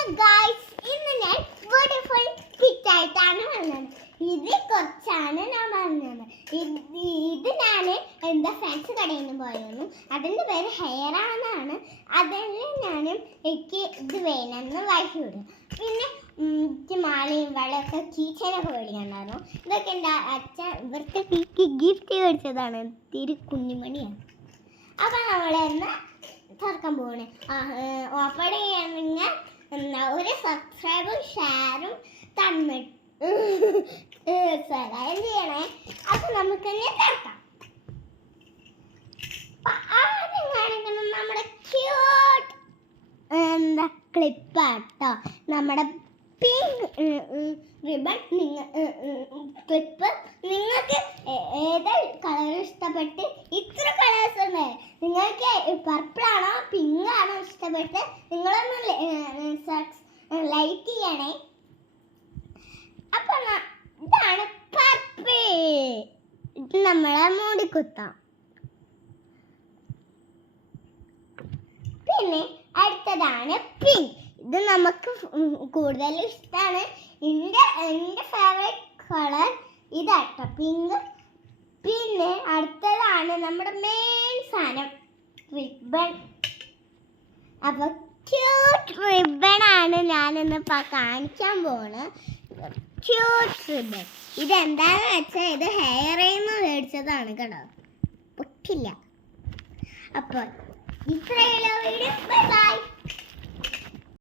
Hello guys, ഇന്ന് ഞാൻ beautiful കിറ്റായിട്ടാണ് വന്നത്. ഇത് കുറച്ചാണ് ഞാൻ വന്നത്. ഇത് ഞാൻ എൻ്റെ ഫ്രണ്ട്സ് കടയിൽ നിന്ന് പോയിരുന്നു. അതിൻ്റെ പേര് ഹെയർ ആണെന്നാണ്. അതിൽ ഞാൻ എനിക്ക് ഇത് വേണമെന്ന് വായിച്ചു വിടും. പിന്നെ മാലയും വളയൊക്കെ കീച്ചനൊക്കെ മേടിക്കണ്ടായിരുന്നു. ഇതൊക്കെ എൻ്റെ അച്ഛൻ ഇവർക്ക് ഗിഫ്റ്റ് മേടിച്ചതാണ്. തിരി കുഞ്ഞുമണിയാണ്. അപ്പം നമ്മളെന്ന് തുറക്കാൻ പോകണേ. ഓപ്പൺ ചെയ്യണമെങ്കിൽ ഒരു സബ്സ്ക്രൈബും ഷെയറും സഹായം ചെയ്യണേ. അപ്പം നമുക്ക് തന്നെ തുറക്കാം. ആദ്യം കാണിക്കണം നമ്മുടെ ക്യൂട്ട് ക്ലിപ്പാട്ടോ. നമ്മുടെ പിങ്ക് റിബൺ ക്ലിപ്പ്. നിങ്ങൾക്ക് ഏത് കളർ ഇഷ്ടപ്പെട്ട്? ഇത്ര കളേഴ്സ് ഉണ്ട്. നിങ്ങൾക്ക് പർപ്പിളാണോ പിങ്ക് ആണോ ഇഷ്ടപ്പെട്ട്? നിങ്ങളൊന്ന് ലൈക്ക് ചെയ്യണേ. അപ്പൊ ഇതാണ് പർപ്പിൾ. ഇത് നമ്മളെ മൂടി കുത്താം. പിന്നെ അടുത്തതാണ് പിങ്ക്. ഇത് നമുക്ക് കൂടുതൽ ഇഷ്ടമാണ്. എൻ്റെ ഫേവറേറ്റ് കളർ ഇതാട്ടോ, പിങ്ക്. പിന്നെ അടുത്തതാണ് നമ്മുടെ മെയിൻ സാധനം, റിബൺ. അപ്പൊ ക്യൂട്ട് റിബൺ ആണ് ഞാനിന്ന് കാണിക്കാൻ പോണ്. Cute ribbon. ഇതെന്താണെന്ന് വെച്ചാൽ ഇത് ഹെയറിൽ നിന്ന് മേടിച്ചതാണ് കേട്ടോ, പൊട്ടില്ല. അപ്പോൾ ഇത്രയുള്ള വീഡിയോ. Bye bye.